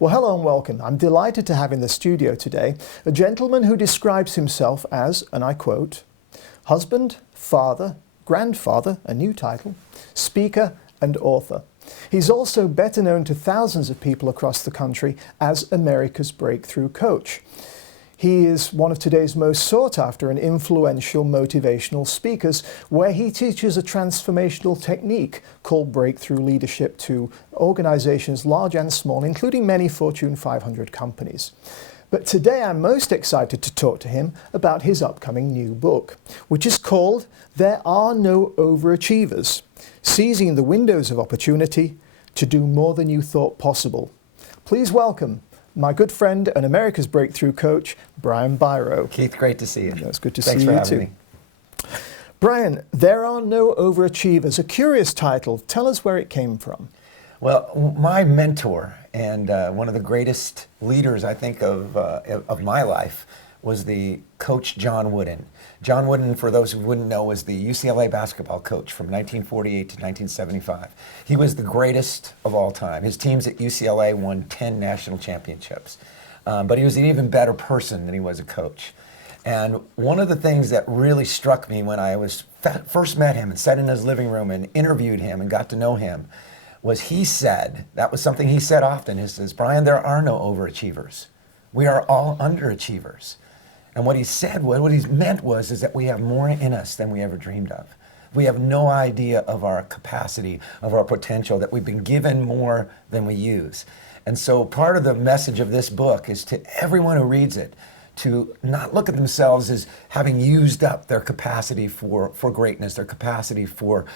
Well, hello and welcome. I'm delighted to have in the studio today a gentleman who describes himself as, and I quote, husband, father, grandfather, a new title, speaker and author. He's also better known to thousands of people across the country as America's Breakthrough Coach. He is one of today's most sought after and influential motivational speakers, where he teaches a transformational technique called breakthrough leadership to organizations large and small, including many Fortune 500 companies. But today I'm most excited to talk to him about his upcoming new book, which is called There Are No Overachievers: Seizing the Windows of Opportunity to Do More Than You Thought Possible. Please welcome my good friend and America's Breakthrough Coach, Brian Biro. Keith, great to see you. It's good to Thanks see for you having too. me. Brian, There Are No Overachievers, a curious title. Tell us where it came from. Well, my mentor and one of the greatest leaders, I think, of my life was the coach John Wooden. John Wooden, for those who wouldn't know, was the UCLA basketball coach from 1948 to 1975. He was the greatest of all time. His teams at UCLA won 10 national championships. But he was an even better person than he was a coach. And one of the things that really struck me when I first met him and sat in his living room and interviewed him and got to know him was he said, that was something he said often, he says, Brian, there are no overachievers. We are all underachievers. And what he said, what he meant was is that we have more in us than we ever dreamed of. We have no idea of our capacity, of our potential, that we've been given more than we use. And so part of the message of this book is to everyone who reads it to not look at themselves as having used up their capacity for greatness, their capacity for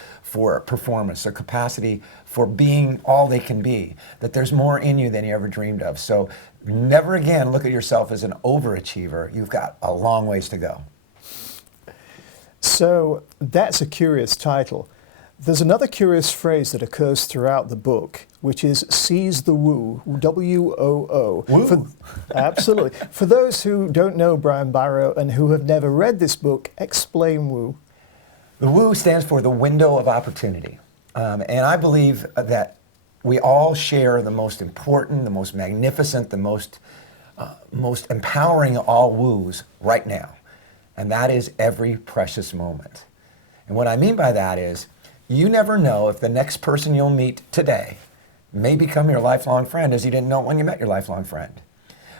performance, their capacity for being all they can be, that there's more in you than you ever dreamed of. So never again look at yourself as an overachiever. You've got a long ways to go. So that's a curious title. There's another curious phrase that occurs throughout the book, which is seize the woo, W-O-O. Woo. Absolutely. For those who don't know Brian Biro and who have never read this book, explain woo. The woo stands for the window of opportunity. And I believe that we all share the most important, the most magnificent, the most empowering of all woos right now. And that is every precious moment. And what I mean by that is, you never know if the next person you'll meet today may become your lifelong friend as you didn't know when you met your lifelong friend.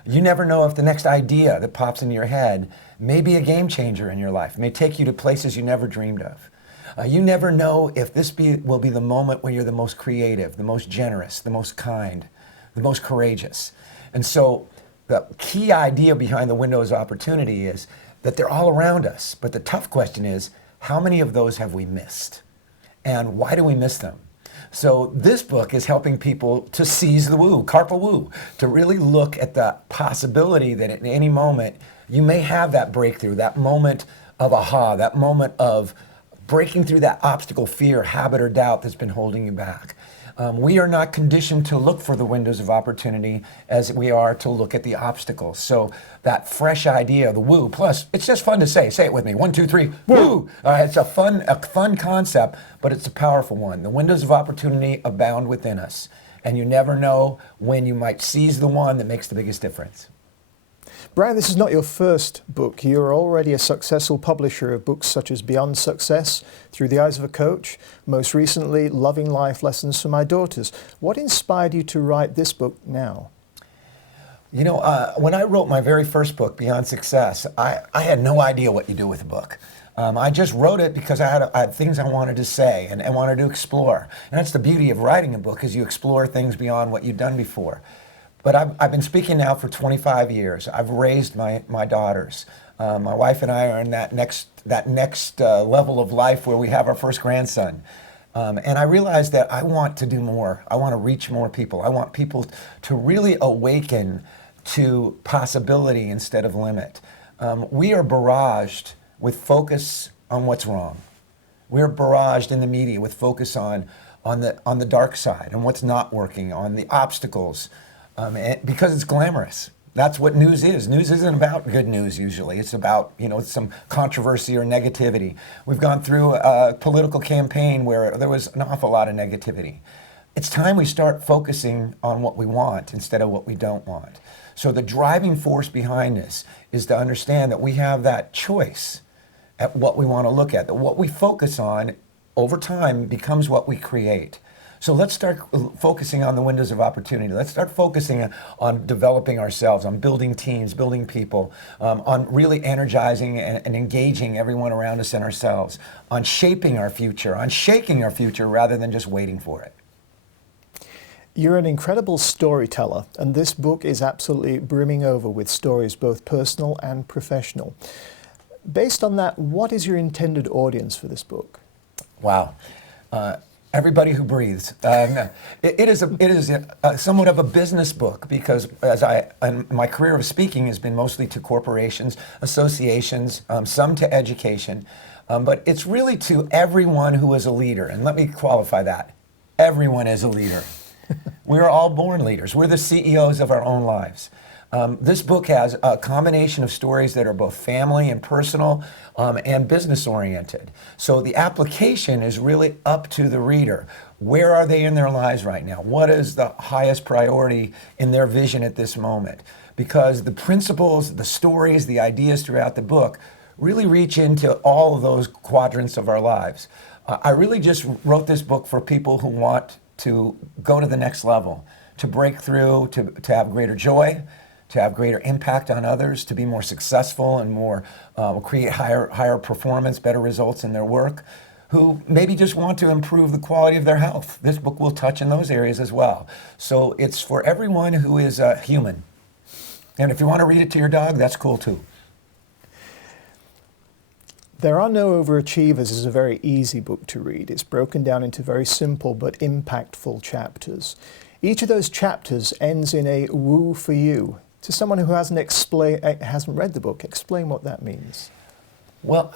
You never know if the next idea that pops into your head may be a game changer in your life, may take you to places you never dreamed of. You never know if this will be the moment where you're the most creative, the most generous, the most kind, the most courageous. And so the key idea behind the windows of opportunity is that they're all around us. But the tough question is, how many of those have we missed? And why do we miss them? So this book is helping people to seize the woo, carpe woo, to really look at the possibility that at any moment you may have that breakthrough, that moment of aha, that moment of breaking through that obstacle, fear, habit, or doubt that's been holding you back. We are not conditioned to look for the windows of opportunity as we are to look at the obstacles. So that fresh idea, the woo, plus it's just fun to say it with me, 1, 2, 3, woo. It's a fun concept, but it's a powerful one. The windows of opportunity abound within us, and you never know when you might seize the one that makes the biggest difference. Brian, this is not your first book. You're already a successful publisher of books such as Beyond Success, Through the Eyes of a Coach, most recently, Loving Life Lessons for My Daughters. What inspired you to write this book now? You know, when I wrote my very first book, Beyond Success, I had no idea what you do with a book. I just wrote it because I had things I wanted to say and wanted to explore. And that's the beauty of writing a book, is you explore things beyond what you've done before. But I've been speaking now for 25 years. I've raised my daughters. My wife and I are in that next level of life where we have our first grandson. And I realized that I want to do more. I want to reach more people. I want people to really awaken to possibility instead of limit. We are barraged with focus on what's wrong. We're barraged in the media with focus on the dark side, on what's not working, on the obstacles. Because it's glamorous. That's what news is. News isn't about good news usually. It's about, some controversy or negativity. We've gone through a political campaign where there was an awful lot of negativity. it's time we start focusing on what we want instead of what we don't want. So the driving force behind this is to understand that we have that choice at what we want to look at, that what we focus on over time becomes what we create. So let's start focusing on the windows of opportunity. Let's start focusing on developing ourselves, on building teams, building people, on really energizing and engaging everyone around us and ourselves, on shaping our future, on shaking our future rather than just waiting for it. You're an incredible storyteller, and this book is absolutely brimming over with stories both personal and professional. Based on that, what is your intended audience for this book? Wow. Everybody who breathes. It is somewhat of a business book because my career of speaking has been mostly to corporations, associations, some to education, but it's really to everyone who is a leader. And let me qualify that. Everyone is a leader. We're all born leaders. We're the CEOs of our own lives. This book has a combination of stories that are both family and personal and business oriented. So the application is really up to the reader. Where are they in their lives right now? What is the highest priority in their vision at this moment? Because the principles, the stories, the ideas throughout the book really reach into all of those quadrants of our lives. I really just wrote this book for people who want to go to the next level, to break through, to have greater joy, to have greater impact on others, to be more successful and more create higher performance, better results in their work, who maybe just want to improve the quality of their health. This book will touch in those areas as well. So it's for everyone who is human. And if you want to read it to your dog, that's cool too. There Are No Overachievers is a very easy book to read. It's broken down into very simple but impactful chapters. Each of those chapters ends in a woo for you. To someone who hasn't read the book, explain what that means. Well,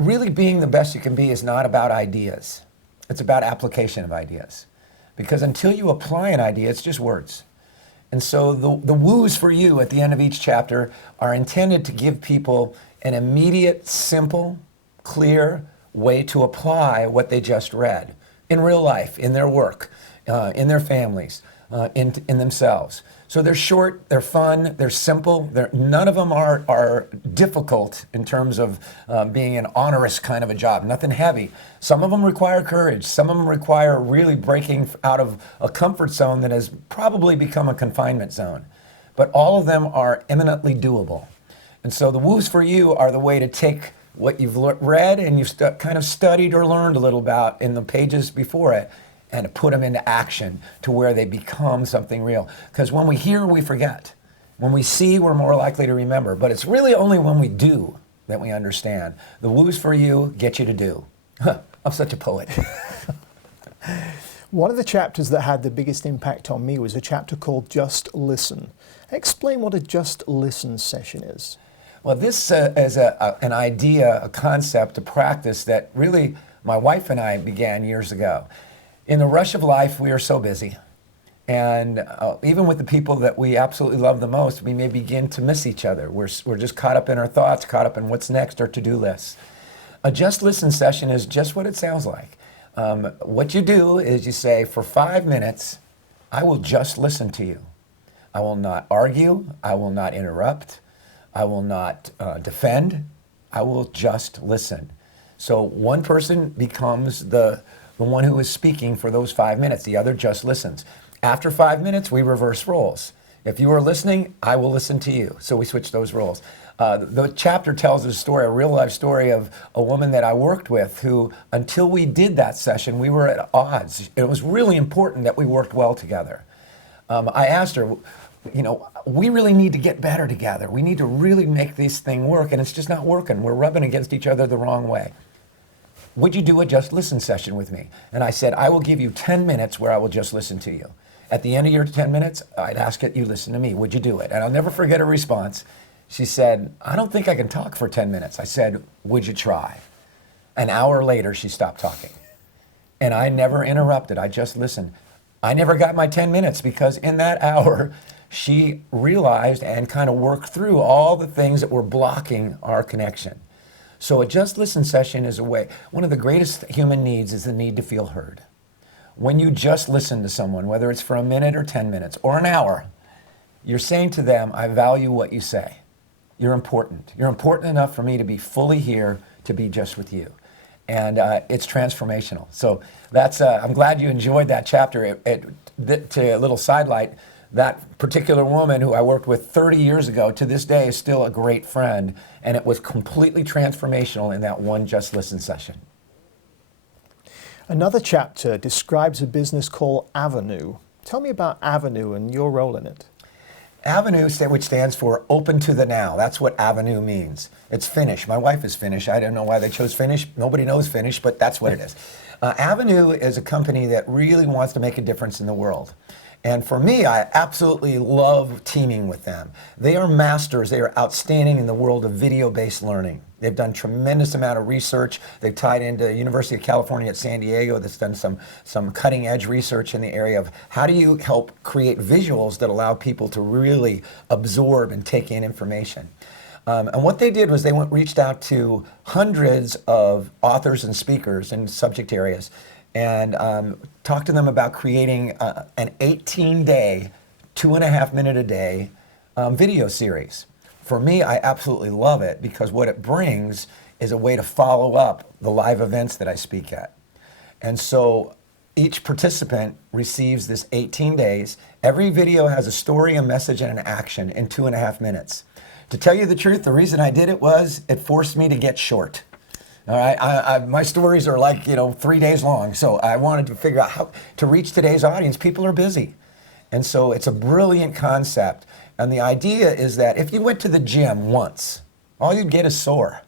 really being the best you can be is not about ideas. It's about application of ideas. Because until you apply an idea, it's just words. And so the woos for you at the end of each chapter are intended to give people an immediate, simple, clear way to apply what they just read in real life, in their work, in their families, in themselves. So they're short, they're fun, they're simple. None of them are difficult in terms of being an onerous kind of a job, nothing heavy. Some of them require courage. Some of them require really breaking out of a comfort zone that has probably become a confinement zone. But all of them are eminently doable. And so the woos for you are the way to take what you've read and you've kind of studied or learned a little about in the pages before it and to put them into action to where they become something real. Because when we hear, we forget. When we see, we're more likely to remember. But it's really only when we do that we understand. The woos for you get you to do. I'm such a poet. One of the chapters that had the biggest impact on me was a chapter called Just Listen. Explain what a Just Listen session is. Well, this is an idea, a concept, a practice that really my wife and I began years ago. In the rush of life, we are so busy. And even with the people that we absolutely love the most, we may begin to miss each other. We're just caught up in our thoughts, caught up in what's next, our to-do lists. A Just Listen session is just what it sounds like. What you do is you say, for 5 minutes, I will just listen to you. I will not argue. I will not interrupt. I will not defend. I will just listen. So one person becomes the one who is speaking for those 5 minutes. The other just listens. After 5 minutes, we reverse roles. If you are listening, I will listen to you. So we switch those roles. The chapter tells a story, a real life story of a woman that I worked with who, until we did that session, we were at odds. It was really important that we worked well together. I asked her, we really need to get better together. We need to really make this thing work, and it's just not working. We're rubbing against each other the wrong way. Would you do a Just Listen session with me? And I said, I will give you 10 minutes where I will just listen to you. At the end of your 10 minutes, I'd ask that you listen to me. Would you do it? And I'll never forget her response. She said, I don't think I can talk for 10 minutes. I said, would you try? An hour later, she stopped talking. And I never interrupted. I just listened. I never got my 10 minutes because in that hour, she realized and kind of worked through all the things that were blocking our connection. So a Just Listen session is a way. One of the greatest human needs is the need to feel heard. when you just listen to someone, whether it's for a minute or 10 minutes or an hour, you're saying to them, I value what you say. You're important. You're important enough for me to be fully here to be just with you. And it's transformational. So that's, I'm glad you enjoyed that chapter. To a little sidelight, that particular woman who I worked with 30 years ago to this day is still a great friend. And it was completely transformational in that one Just Listen session. Another chapter describes a business called Avenue. Tell me about Avenue and your role in it. Avenue, which stands for Open to the Now. That's what Avenue means. It's Finnish. My wife is Finnish. I don't know why they chose Finnish. Nobody knows Finnish, but that's what it is. Avenue is a company that really wants to make a difference in the world. And for me, I absolutely love teaming with them. They are masters. They are outstanding in the world of video-based learning. They've done tremendous amount of research. They've tied into University of California at San Diego that's done some cutting-edge research in the area of how do you help create visuals that allow people to really absorb and take in information. And what they did was they reached out to hundreds of authors and speakers in subject areas and talked to them about creating an 18-day, 2.5-minute a day video series. For me, I absolutely love it because what it brings is a way to follow up the live events that I speak at. And so each participant receives this 18 days. Every video has a story, a message, and an action in 2.5 minutes. To tell you the truth, the reason I did it was it forced me to get short. All right, my stories are like, 3 days long. So I wanted to figure out how to reach today's audience. People are busy. And so it's a brilliant concept. And the idea is that if you went to the gym once, all you'd get is sore.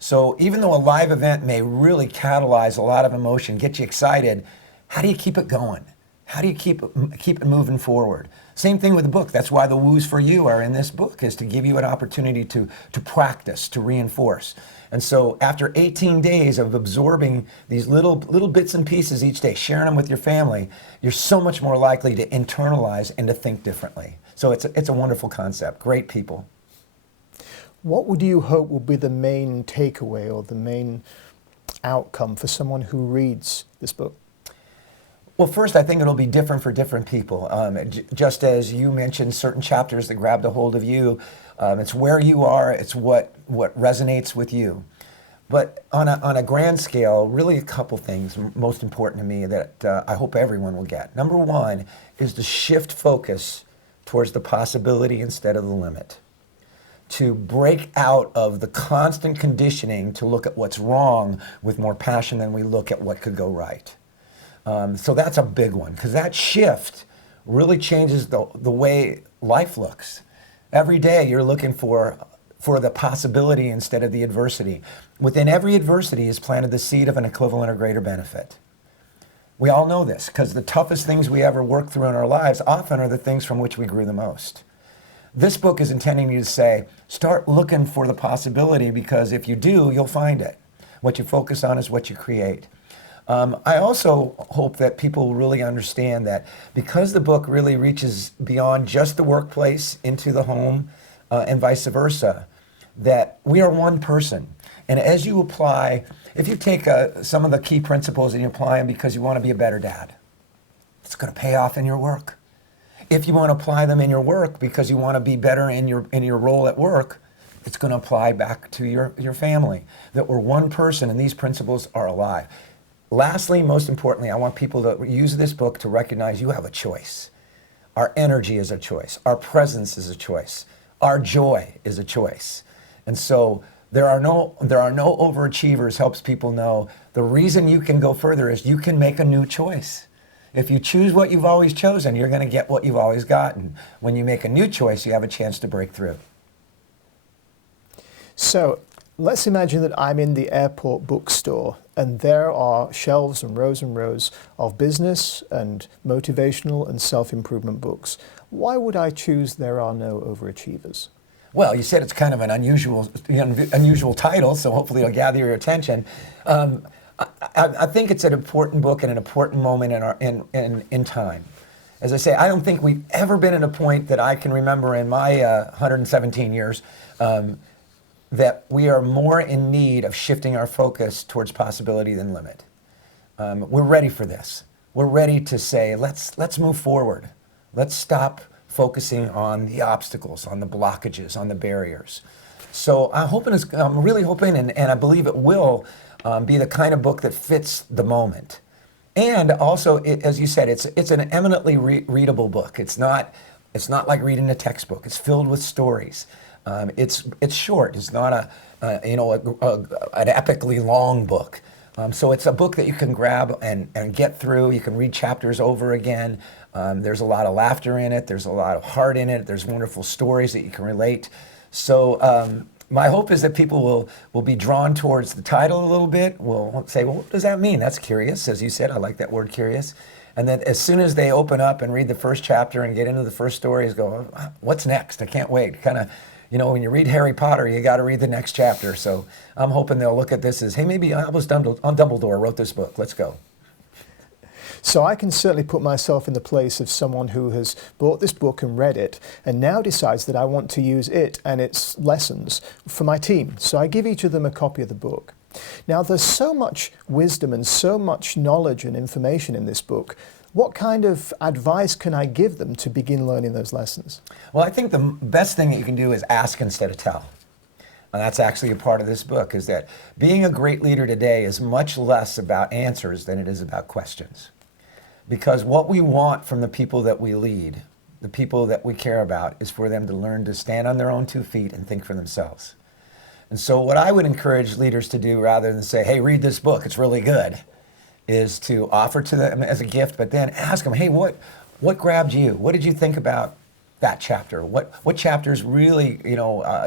So even though a live event may really catalyze a lot of emotion, get you excited, how do you keep it going? How do you keep it moving forward? Same thing with the book. That's why the woos for you are in this book, is to give you an opportunity to practice, to reinforce. And so after 18 days of absorbing these little bits and pieces each day, sharing them with your family, you're so much more likely to internalize and to think differently. So it's a wonderful concept. Great people. What would you hope will be the main takeaway or the main outcome for someone who reads this book? Well, first, I think it'll be different for different people. Just as you mentioned certain chapters that grabbed a hold of you, it's where you are, it's what resonates with you. But on a grand scale, really a couple things most important to me that I hope everyone will get. Number one is to shift focus towards the possibility instead of the limit. To break out of the constant conditioning to look at what's wrong with more passion than we look at what could go right. So that's a big one, because that shift really changes the way life looks. Every day you're looking for the possibility instead of the adversity. Within every adversity is planted the seed of an equivalent or greater benefit. We all know this, because the toughest things we ever work through in our lives often are the things from which we grew the most. This book is intending you to say, start looking for the possibility, because if you do, you'll find it. What you focus on is what you create. I also hope that people really understand that because the book really reaches beyond just the workplace into the home and vice versa, that we are one person. And as you apply, if you take some of the key principles and you apply them because you want to be a better dad, it's going to pay off in your work. If you want to apply them in your work because you want to be better in your role at work, it's going to apply back to your family. That we're one person and these principles are alive. Lastly, most importantly, I want people to use this book to recognize you have a choice. Our energy is a choice. Our presence is a choice. Our joy is a choice. And so there are no overachievers helps people know the reason you can go further is you can make a new choice. If you choose what you've always chosen, you're going to get what you've always gotten. When you make a new choice, you have a chance to break through. So let's imagine that I'm in the airport bookstore and there are shelves and rows of business and motivational and self-improvement books. Why would I choose There Are No Overachievers? Well, you said it's kind of an unusual title, so hopefully it'll gather your attention. I think it's an important book and an important moment in time. As I say, I don't think we've ever been at a point that I can remember in my 117 years that we are more in need of shifting our focus towards possibility than limit. We're ready for this. we're ready to say, let's move forward. Let's stop focusing on the obstacles, on the blockages, on the barriers. So I'm really hoping, and I believe it will be the kind of book that fits the moment. And also, as you said, it's an eminently readable book. It's not like reading a textbook. It's filled with stories. It's short. It's not an epically long book. So it's a book that you can grab and get through. You can read chapters over again. There's a lot of laughter in it. There's a lot of heart in it. There's wonderful stories that you can relate. So my hope is that people will be drawn towards the title a little bit. Will say, well, what does that mean? That's curious, as you said. I like that word, curious. And then as soon as they open up and read the first chapter and get into the first stories, go, what's next? I can't wait. Kind of, when you read Harry Potter, you got to read the next chapter. So I'm hoping they'll look at this as, hey, maybe Albus Dumbledore wrote this book. Let's go. So I can certainly put myself in the place of someone who has bought this book and read it and now decides that I want to use it and its lessons for my team. So I give each of them a copy of the book. Now, there's so much wisdom and so much knowledge and information in this book. What kind of advice can I give them to begin learning those lessons? Well, I think the best thing that you can do is ask instead of tell. And that's actually a part of this book, is that being a great leader today is much less about answers than it is about questions. Because what we want from the people that we lead, the people that we care about, is for them to learn to stand on their own 2 feet and think for themselves. And so what I would encourage leaders to do, rather than say, hey, read this book, it's really good, is to offer to them as a gift, but then ask them, hey, what grabbed you? What did you think about that chapter? What chapters really,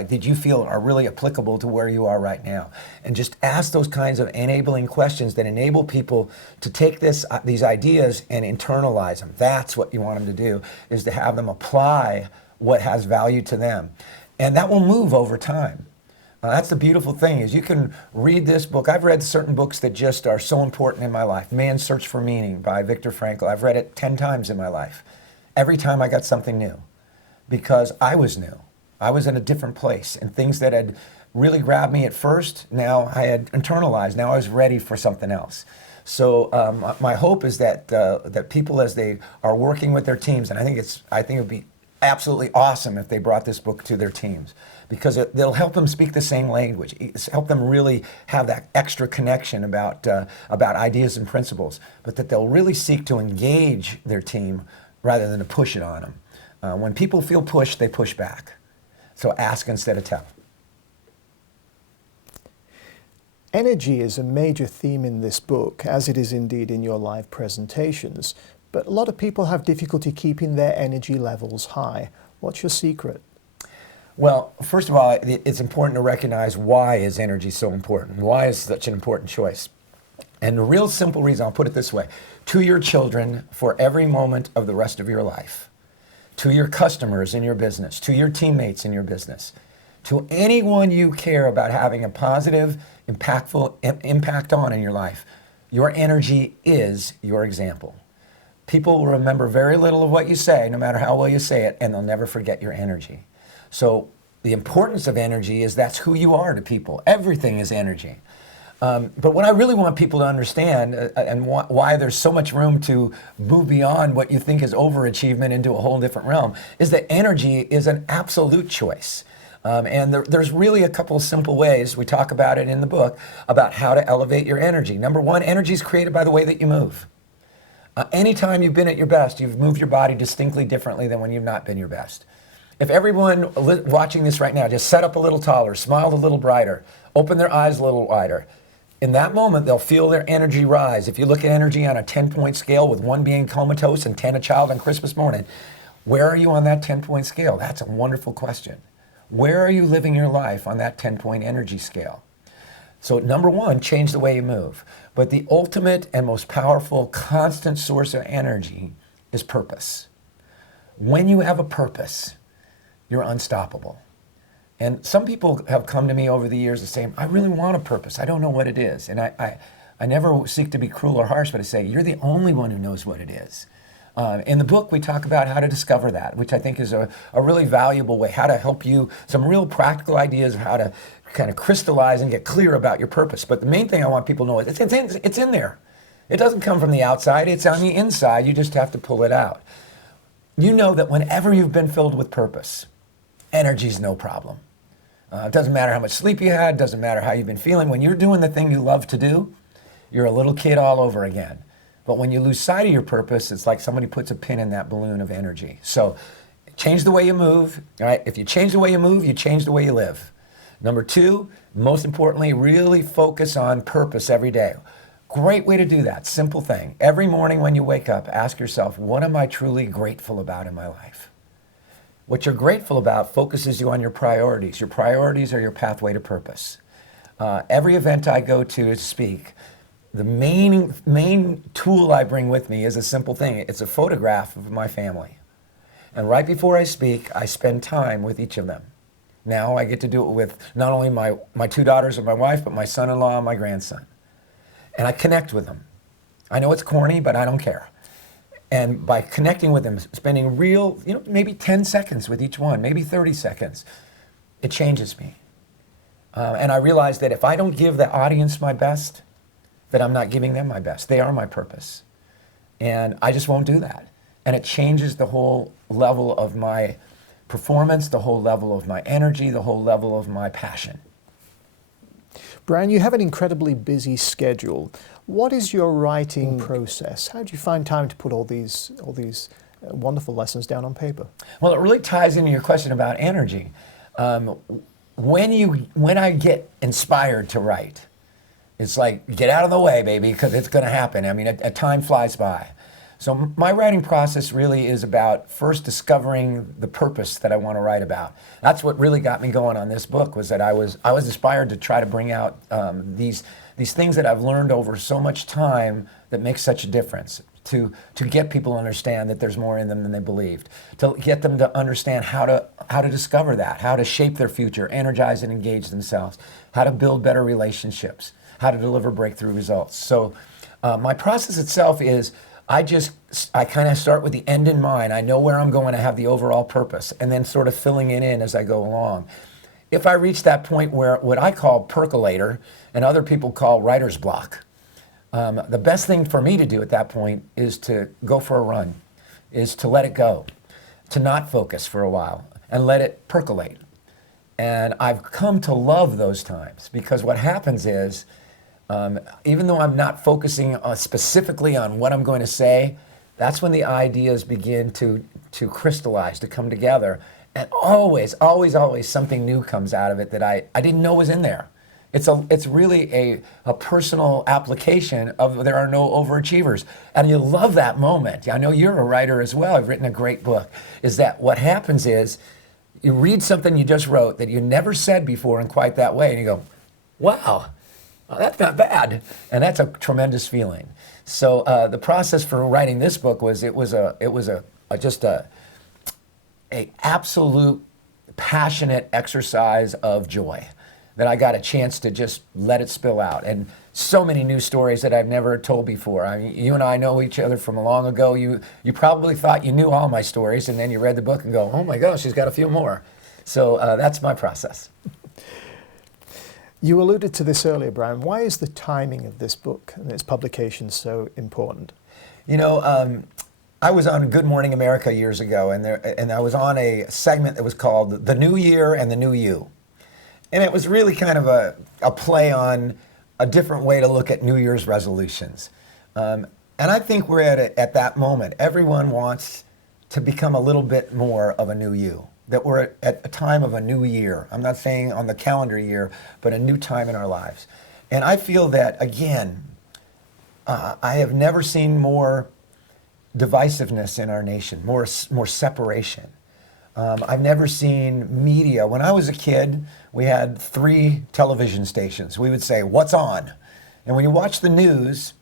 did you feel are really applicable to where you are right now? And just ask those kinds of enabling questions that enable people to take these ideas and internalize them. That's what you want them to do, is to have them apply what has value to them. And that will move over time. That's the beautiful thing, is you can read this book. I've read certain books that just are so important in my life. Man's Search for Meaning by Viktor Frankl. I've read it 10 times in my life. Every time I got something new, because I was new. I was in a different place, and things that had really grabbed me at first, now I had internalized. Now I was ready for something else. So my hope is that people, as they are working with their teams, and I think it would be absolutely awesome if they brought this book to their teams, because they'll help them speak the same language, help them really have that extra connection about ideas and principles, but that they'll really seek to engage their team rather than to push it on them. When people feel pushed, they push back. So ask instead of tell. Energy is a major theme in this book, as it is indeed in your live presentations. But a lot of people have difficulty keeping their energy levels high. What's your secret? Well, first of all, it's important to recognize, why is energy so important? Why is such an important choice? And the real simple reason, I'll put it this way: to your children for every moment of the rest of your life, to your customers in your business, to your teammates in your business, to anyone you care about having a positive, impactful impact on in your life, your energy is your example. People will remember very little of what you say, no matter how well you say it, and they'll never forget your energy. So the importance of energy is that's who you are to people. Everything is energy. But what I really want people to understand, and why there's so much room to move beyond what you think is overachievement into a whole different realm, is that energy is an absolute choice. And there's really a couple of simple ways, we talk about it in the book, about how to elevate your energy. Number one, energy is created by the way that you move. Anytime you've been at your best, you've moved your body distinctly differently than when you've not been your best. If everyone watching this right now just sat up a little taller, smiled a little brighter, opened their eyes a little wider, in that moment they'll feel their energy rise. If you look at energy on a 10-point scale, with 1 being comatose and 10 a child on Christmas morning, where are you on that 10-point scale? That's a wonderful question. Where are you living your life on that 10-point energy scale? So number one, change the way you move. But the ultimate and most powerful constant source of energy is purpose. When you have a purpose, you're unstoppable. And some people have come to me over the years and say, I really want a purpose. I don't know what it is. And I never seek to be cruel or harsh, but I say, you're the only one who knows what it is. In the book, we talk about how to discover that, which I think is a really valuable way, how to help you, some real practical ideas of how to kind of crystallize and get clear about your purpose. But the main thing I want people to know is it's in there. It doesn't come from the outside, it's on the inside. You just have to pull it out. You know that whenever you've been filled with purpose, energy's no problem. It doesn't matter how much sleep you had, doesn't matter how you've been feeling. When you're doing the thing you love to do, you're a little kid all over again. But when you lose sight of your purpose, it's like somebody puts a pin in that balloon of energy. So change the way you move, all right? If you change the way you move, you change the way you live. Number two, most importantly, really focus on purpose every day. Great way to do that, simple thing. Every morning when you wake up, ask yourself, what am I truly grateful about in my life? What you're grateful about focuses you on your priorities. Your priorities are your pathway to purpose. Every event I go to speak, the main tool I bring with me is a simple thing. It's a photograph of my family. And right before I speak, I spend time with each of them. Now I get to do it with not only my two daughters and my wife, but my son-in-law and my grandson. And I connect with them. I know it's corny, but I don't care. And by connecting with them, spending real, maybe 10 seconds with each one, maybe 30 seconds, it changes me. And I realize that if I don't give the audience my best, that I'm not giving them my best. They are my purpose. And I just won't do that. And it changes the whole level of my performance, the whole level of my energy, the whole level of my passion. Brian, you have an incredibly busy schedule. What is your writing process? How do you find time to put all these wonderful lessons down on paper? Well, it really ties into your question about energy. When I get inspired to write, it's like, get out of the way, baby, because it's going to happen. I mean, a time flies by. So my writing process really is about first discovering the purpose that I want to write about. That's what really got me going on this book, was that I was inspired to try to bring out these things that I've learned over so much time that make such a difference, to get people to understand that there's more in them than they believed, to get them to understand how to discover that, how to shape their future, energize and engage themselves, how to build better relationships, how to deliver breakthrough results. So my process itself is, I kind of start with the end in mind. I know where I'm going to have the overall purpose, and then sort of filling it in as I go along. If I reach that point where what I call percolator and other people call writer's block, the best thing for me to do at that point is to go for a run, is to let it go, to not focus for a while and let it percolate. And I've come to love those times, because what happens is, even though I'm not focusing specifically on what I'm going to say, that's when the ideas begin to crystallize, to come together. And always something new comes out of it that I didn't know was in there. It's really a personal application of There Are No Overachievers. And you love that moment. I know you're a writer as well. I've written a great book. Is that what happens is, you read something you just wrote that you never said before in quite that way, and you go, wow. Oh, that's not bad, and that's a tremendous feeling. So the process for writing this book was just a absolute passionate exercise of joy, that I got a chance to just let it spill out, and so many new stories that I've never told before. I mean, you and I know each other from long ago. You probably thought you knew all my stories, and then you read the book and go, oh my gosh, she's got a few more. So that's my process. You alluded to this earlier, Brian. Why is the timing of this book and its publication so important? I was on Good Morning America years ago, and I was on a segment that was called The New Year and the New You. And it was really kind of a play on a different way to look at New Year's resolutions. And I think we're at that moment. Everyone wants to become a little bit more of a new you. That we're at a time of a new year. I'm not saying on the calendar year, but a new time in our lives. And I feel that, again, I have never seen more divisiveness in our nation, more separation. I've never seen media. When I was a kid, we had 3 television stations. We would say, what's on? And when you watch the news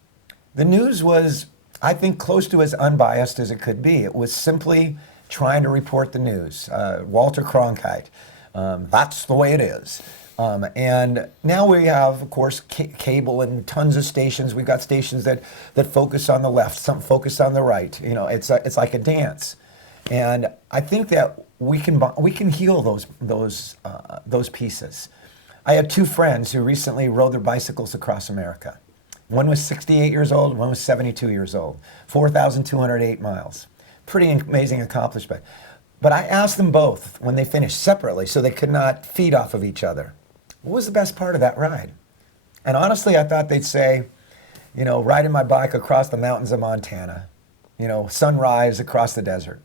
was, I think, close to as unbiased as it could be. It was simply trying to report the news. Walter Cronkite, that's the way it is. And now we have, of course, cable and tons of stations. We've got stations that focus on the left, some focus on the right. It's like a dance. And I think that we can heal those pieces. I had 2 friends who recently rode their bicycles across America. One was 68 years old, one was 72 years old. 4,208 miles. Pretty amazing accomplishment. But I asked them both when they finished separately, so they could not feed off of each other, what was the best part of that ride? And honestly, I thought they'd say, you know, riding my bike across the mountains of Montana, you know, sunrise across the desert.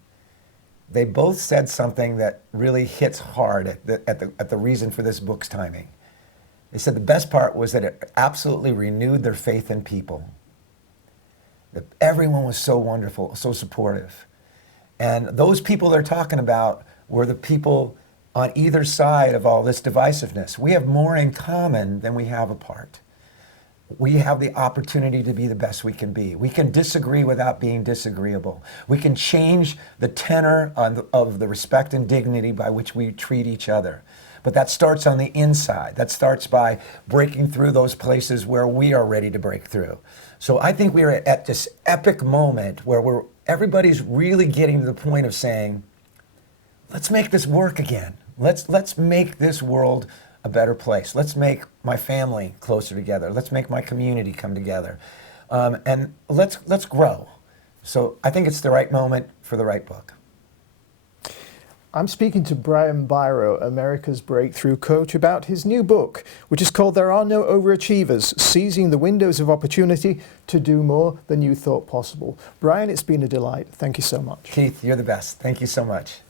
They both said something that really hits hard at the reason for this book's timing. They said the best part was that it absolutely renewed their faith in people. That everyone was so wonderful, so supportive. And those people they're talking about were the people on either side of all this divisiveness. We have more in common than we have apart. We have the opportunity to be the best we can be. We can disagree without being disagreeable. We can change the tenor of the respect and dignity by which we treat each other. But that starts on the inside. That starts by breaking through those places where we are ready to break through. So I think we are at this epic moment where everybody's really getting to the point of saying, let's make this work again. Let's make this world a better place. Let's make my family closer together. Let's make my community come together. And let's grow. So I think it's the right moment for the right book. I'm speaking to Brian Biro, America's Breakthrough Coach, about his new book, which is called There Are No Overachievers, Seizing the Windows of Opportunity to Do More Than You Thought Possible. Brian, it's been a delight. Thank you so much. Keith, you're the best. Thank you so much.